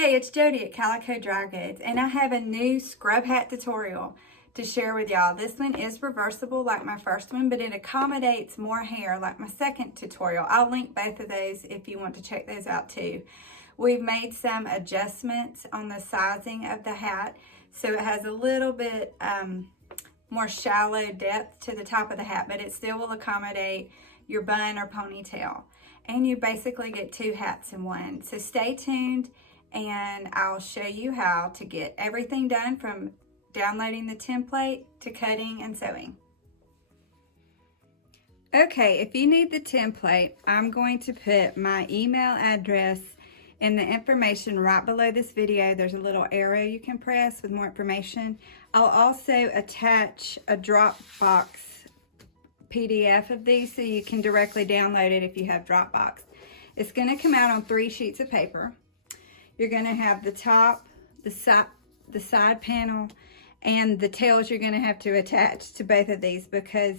Hey, it's Jody at Calico Dry Goods, and I have a new scrub hat tutorial to share with y'all. This one is reversible like my first one, but it accommodates more hair like my second tutorial. I'll link both of those if you want to check those out too. We've made some adjustments on the sizing of the hat, so it has a little bit more shallow depth to the top of the hat, but it still will accommodate your bun or ponytail. And you basically get two hats in one. So stay tuned, and I'll show you how to get everything done from downloading the template to cutting and sewing. Okay, if you need the template, I'm going to put my email address in the information right below this video. There's a little arrow you can press with more information. I'll also attach a Dropbox PDF of these so you can directly download it if you have Dropbox. It's going to come out on 3 sheets of paper. You're going to have the top, the side panel, and the tails you're going to have to attach to both of these because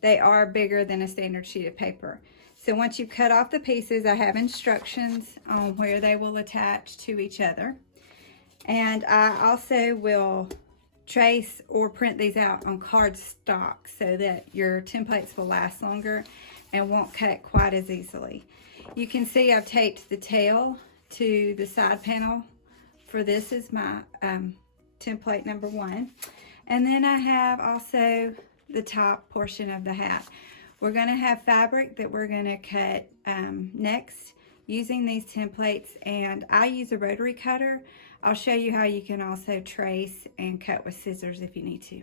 they are bigger than a standard sheet of paper. So once you've cut off the pieces, I have instructions on where they will attach to each other. And I also will trace or print these out on cardstock so that your templates will last longer and won't cut quite as easily. You can see I've taped the tail to the side panel. For this is my template number 1. And then I have also the top portion of the hat. We're going to have fabric that we're going to cut next using these templates, and I use a rotary cutter. I'll show you how you can also trace and cut with scissors if you need to.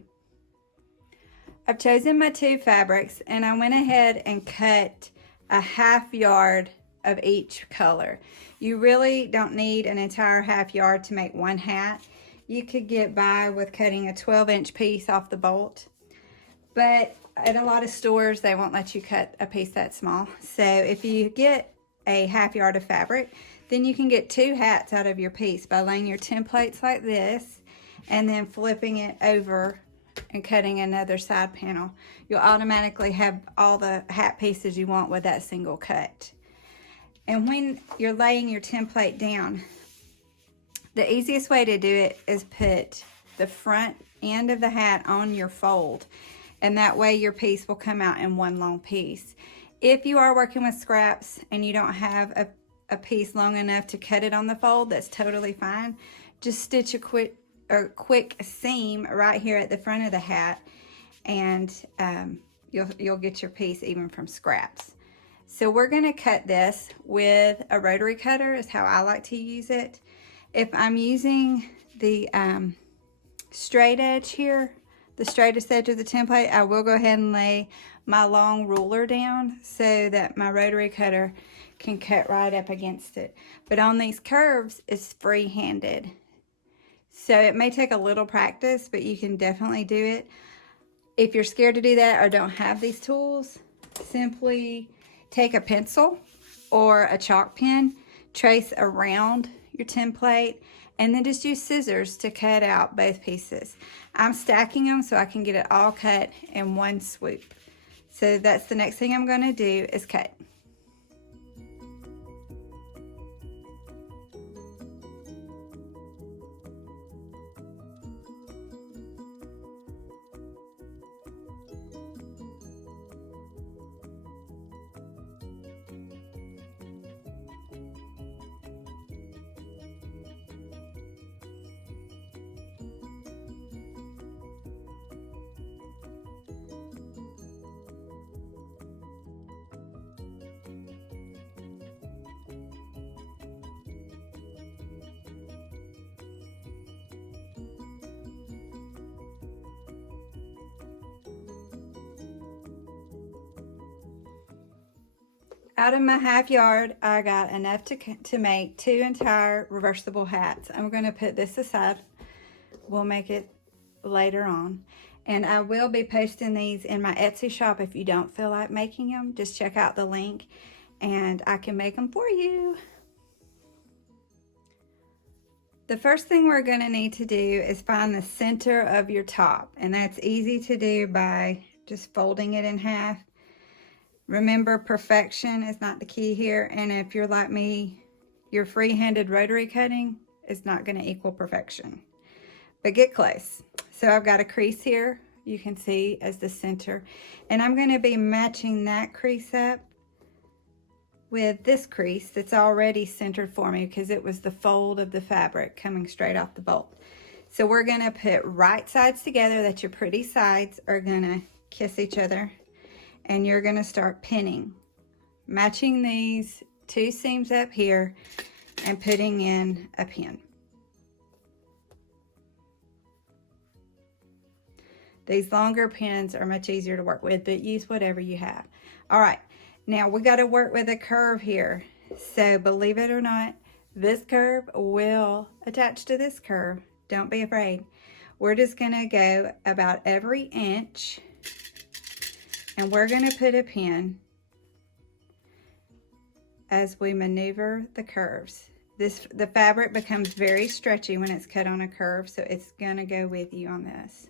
I've chosen my 2 fabrics, and I went ahead and cut a 1/2 yard of each color. You really don't need an entire 1/2 yard to make one hat. You could get by with cutting a 12-inch piece off the bolt, but at a lot of stores they won't let you cut a piece that small. So if you get a 1/2 yard of fabric, then you can get 2 hats out of your piece by laying your templates like this and then flipping it over and cutting another side panel. You'll automatically have all the hat pieces you want with that single cut. And when you're laying your template down, the easiest way to do it is put the front end of the hat on your fold, and that way your piece will come out in one long piece. If you are working with scraps and you don't have a piece long enough to cut it on the fold, that's totally fine. Just stitch a quick seam right here at the front of the hat, and you'll get your piece even from scraps. So we're going to cut this with a rotary cutter is how I like to use it. If I'm using the straight edge here, the straightest edge of the template, I will go ahead and lay my long ruler down so that my rotary cutter can cut right up against it. But on these curves, it's free-handed. So it may take a little practice, but you can definitely do it. If you're scared to do that or don't have these tools, simply take a pencil or a chalk pen, trace around your template, and then just use scissors to cut out both pieces. I'm stacking them so I can get it all cut in one swoop. So that's the next thing I'm going to do is cut. Out of my 1/2 yard, I got enough to make 2 entire reversible hats. I'm going to put this aside. We'll make it later on. And I will be posting these in my Etsy shop. If you don't feel like making them, just check out the link and I can make them for you. The first thing we're going to need to do is find the center of your top, and that's easy to do by just folding it in half. Remember, perfection is not the key here, and if you're like me, your free-handed rotary cutting is not going to equal perfection, but get close. So I've got a crease here, you can see as the center, and I'm going to be matching that crease up with this crease that's already centered for me because it was the fold of the fabric coming straight off the bolt. So we're going to put right sides together, that your pretty sides are going to kiss each other, and you're going to start pinning, matching these two seams up here and putting in a pin. These longer pins are much easier to work with, but use whatever you have. All right, now we got to work with a curve here. So believe it or not, this curve will attach to this curve. Don't be afraid. We're just going to go about every inch, and we're going to put a pin as we maneuver the curves. The fabric becomes very stretchy when it's cut on a curve, so it's going to go with you on this.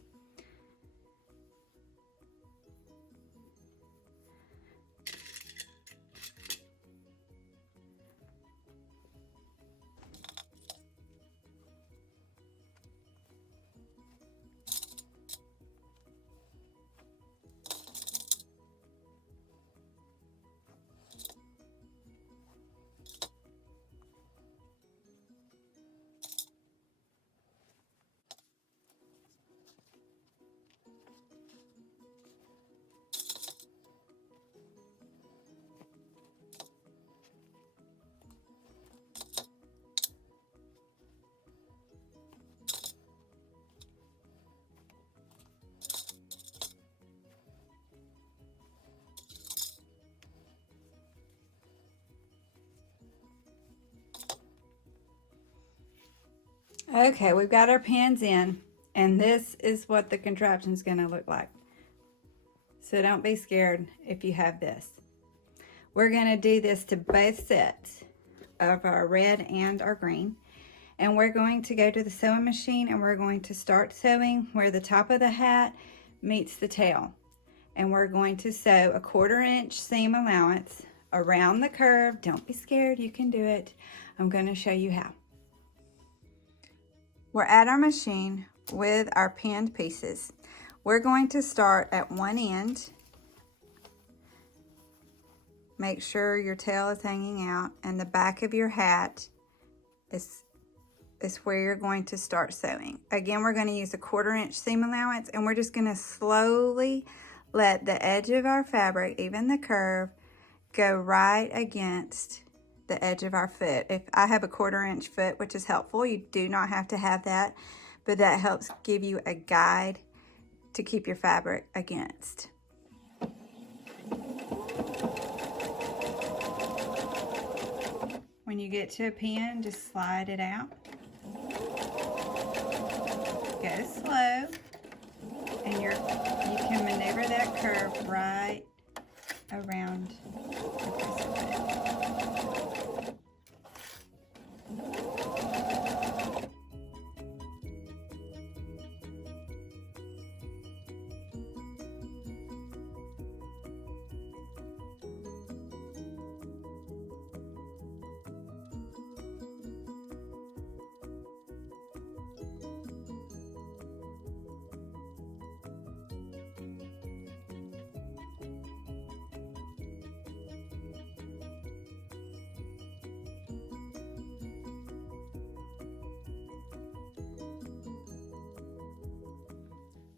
Okay, we've got our pins in, and this is what the contraption is going to look like. So don't be scared if you have this. We're going to do this to both sets of our red and our green. And we're going to go to the sewing machine, and we're going to start sewing where the top of the hat meets the tail. And we're going to sew a 1/4 inch seam allowance around the curve. Don't be scared, you can do it. I'm going to show you how. We're at our machine with our pinned pieces. We're going to start at one end. Make sure your tail is hanging out, and the back of your hat is where you're going to start sewing. Again, we're going to use a 1/4 inch seam allowance, and we're just going to slowly let the edge of our fabric, even the curve, go right against the edge of our foot. If I have a 1/4 inch foot, which is helpful, you do not have to have that, but that helps give you a guide to keep your fabric against. When you get to a pin, just slide it out. Go slow, and you can maneuver that curve right around the piece of it.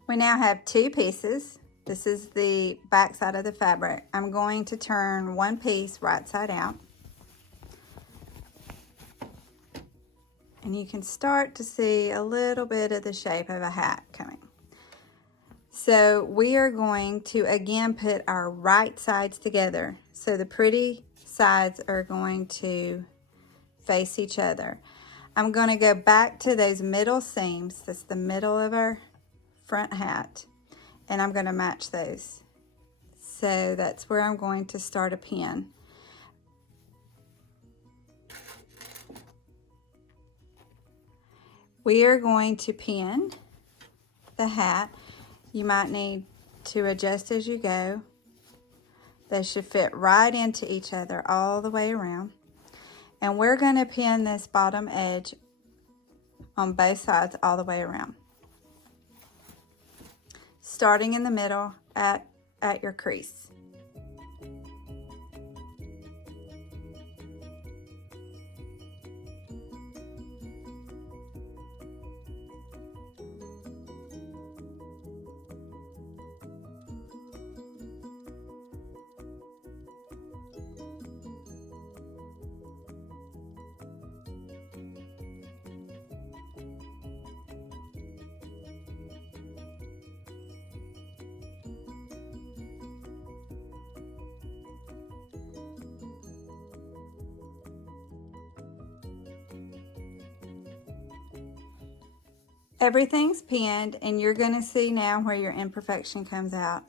We now have two pieces. This is the back side of the fabric. I'm going to turn one piece right side out. And you can start to see a little bit of the shape of a hat coming. So we are going to again put our right sides together. So the pretty sides are going to face each other. I'm going to go back to those middle seams. That's the middle of our front hat, and I'm going to match those. So that's where I'm going to start a pin. We are going to pin the hat. You might need to adjust as you go. They should fit right into each other all the way around. And we're going to pin this bottom edge on both sides all the way around. Starting in the middle at your crease. Everything's pinned, and you're going to see now where your imperfection comes out.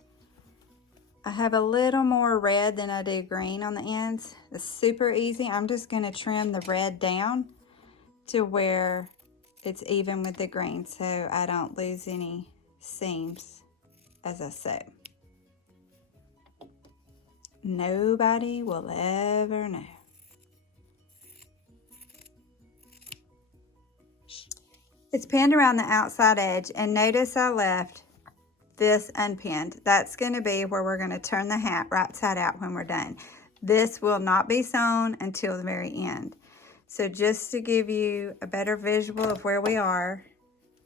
I have a little more red than I do green on the ends. It's super easy. I'm just going to trim the red down to where it's even with the green so I don't lose any seams as I sew. Nobody will ever know. It's pinned around the outside edge, and notice I left this unpinned. That's going to be where we're going to turn the hat right side out when we're done. This will not be sewn until the very end. So just to give you a better visual of where we are,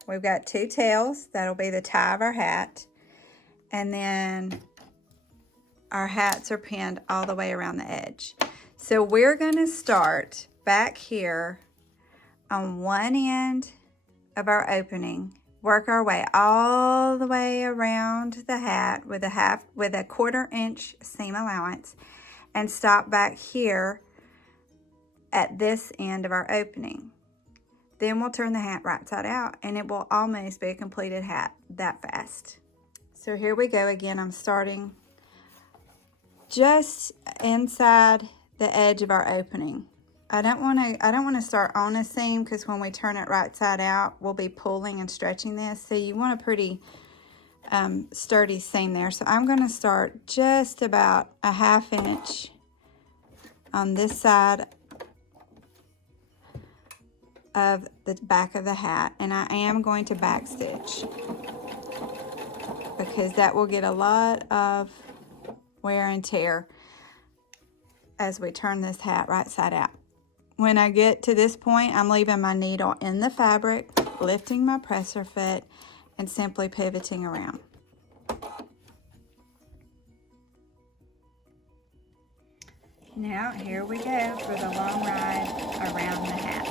we've got 2 tails. That'll be the tie of our hat. And then our hats are pinned all the way around the edge. So we're going to start back here on one end of our opening, work our way all the way around the hat with a 1/4 inch seam allowance, and stop back here at this end of our opening. Then we'll turn the hat right side out, and it will almost be a completed hat that fast. So here we go again. I'm starting just inside the edge of our opening. I don't want to start on a seam, because when we turn it right side out, we'll be pulling and stretching this. So you want a pretty sturdy seam there. So I'm going to start just about a 1/2 inch on this side of the back of the hat, and I am going to back stitch because that will get a lot of wear and tear as we turn this hat right side out. When I get to this point, I'm leaving my needle in the fabric, lifting my presser foot, and simply pivoting around. Now, here we go for the long ride around the hat.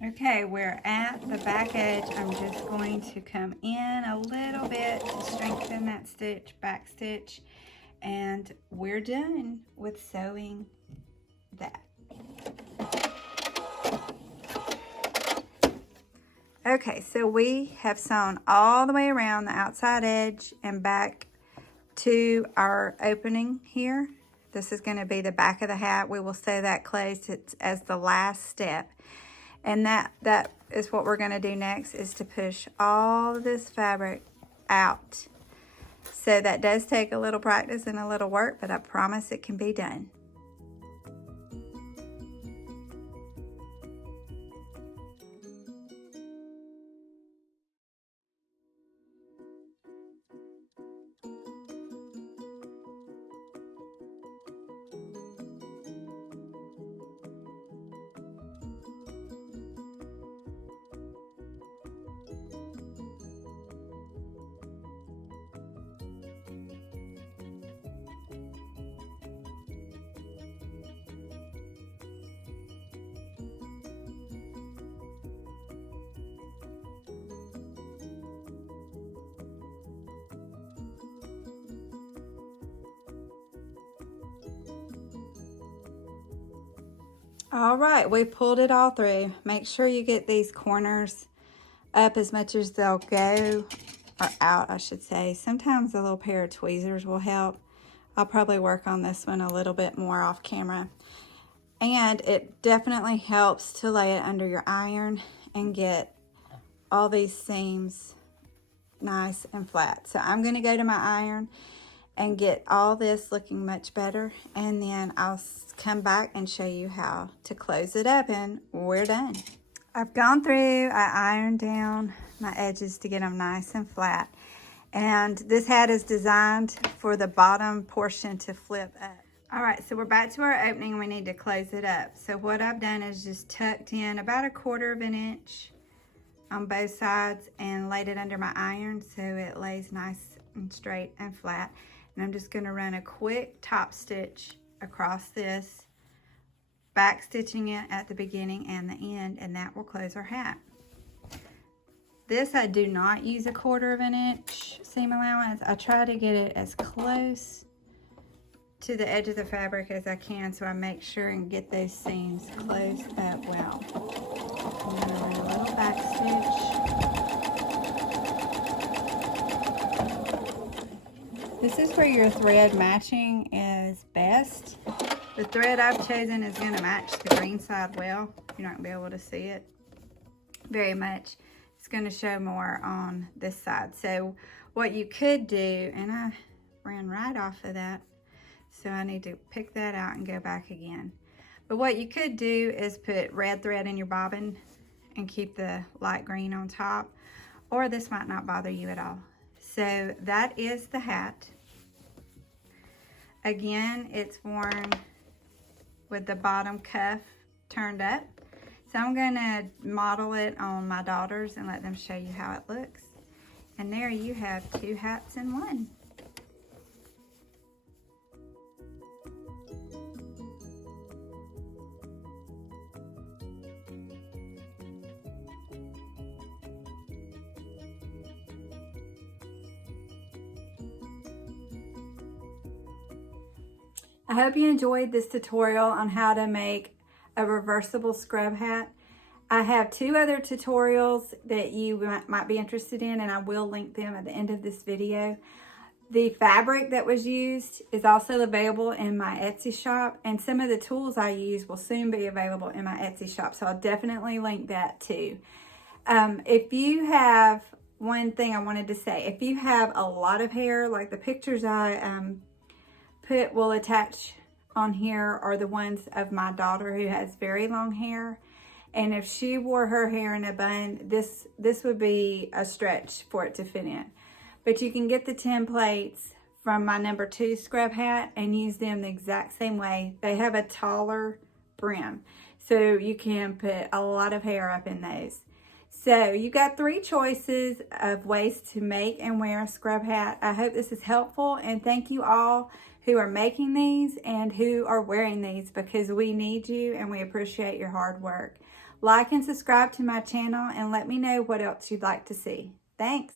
Okay, we're at the back edge. I'm just going to come in a little bit to strengthen that stitch, back stitch, and we're done with sewing that. Okay, so we have sewn all the way around the outside edge and back to our opening here. This is going to be the back of the hat. We will sew that closed as the last step. And that is what we're going to do next, is to push all of this fabric out. So that does take a little practice and a little work, but I promise it can be done. All right, we pulled it all through. Make sure you get these corners up as much as they'll go, or out, I should say. Sometimes a little pair of tweezers will help. I'll probably work on this one a little bit more off camera. And it definitely helps to lay it under your iron and get all these seams nice and flat. So I'm going to go to my iron and get all this looking much better, and then I'll come back and show you how to close it up, and we're done. I've gone through, I ironed down my edges to get them nice and flat, and this hat is designed for the bottom portion to flip up. All right, so we're back to our opening and we need to close it up. So what I've done is just tucked in about 1/4 inch on both sides and laid it under my iron so it lays nice and straight and flat. And I'm just gonna run a quick top stitch across this, back stitching it at the beginning and the end, and that will close our hat. This, I do not use 1/4 inch seam allowance. I try to get it as close to the edge of the fabric as I can, so I make sure and get those seams closed up well. And then run a little back stitch. This is where your thread matching is best. The thread I've chosen is going to match the green side well. You're not going to be able to see it very much. It's going to show more on this side. So what you could do, and I ran right off of that, so I need to pick that out and go back again. But what you could do is put red thread in your bobbin and keep the light green on top, or this might not bother you at all. So that is the hat. Again, it's worn with the bottom cuff turned up. So I'm gonna model it on my daughters and let them show you how it looks. And there you have 2 hats in one. I hope you enjoyed this tutorial on how to make a reversible scrub hat. I have 2 other tutorials that you might be interested in, and I will link them at the end of this video. The fabric that was used is also available in my Etsy shop, and some of the tools I use will soon be available in my Etsy shop, so I'll definitely link that too. If you have, one thing I wanted to say, if you have a lot of hair, like the pictures I will attach on here are the ones of my daughter who has very long hair, and if she wore her hair in a bun, this would be a stretch for it to fit in. But you can get the templates from my number 2 scrub hat and use them the exact same way. They have a taller brim, so you can put a lot of hair up in those. So you got 3 choices of ways to make and wear a scrub hat. I hope this is helpful, and thank you all who are making these and who are wearing these, because we need you and we appreciate your hard work. Like and subscribe to my channel and let me know what else you'd like to see. Thanks.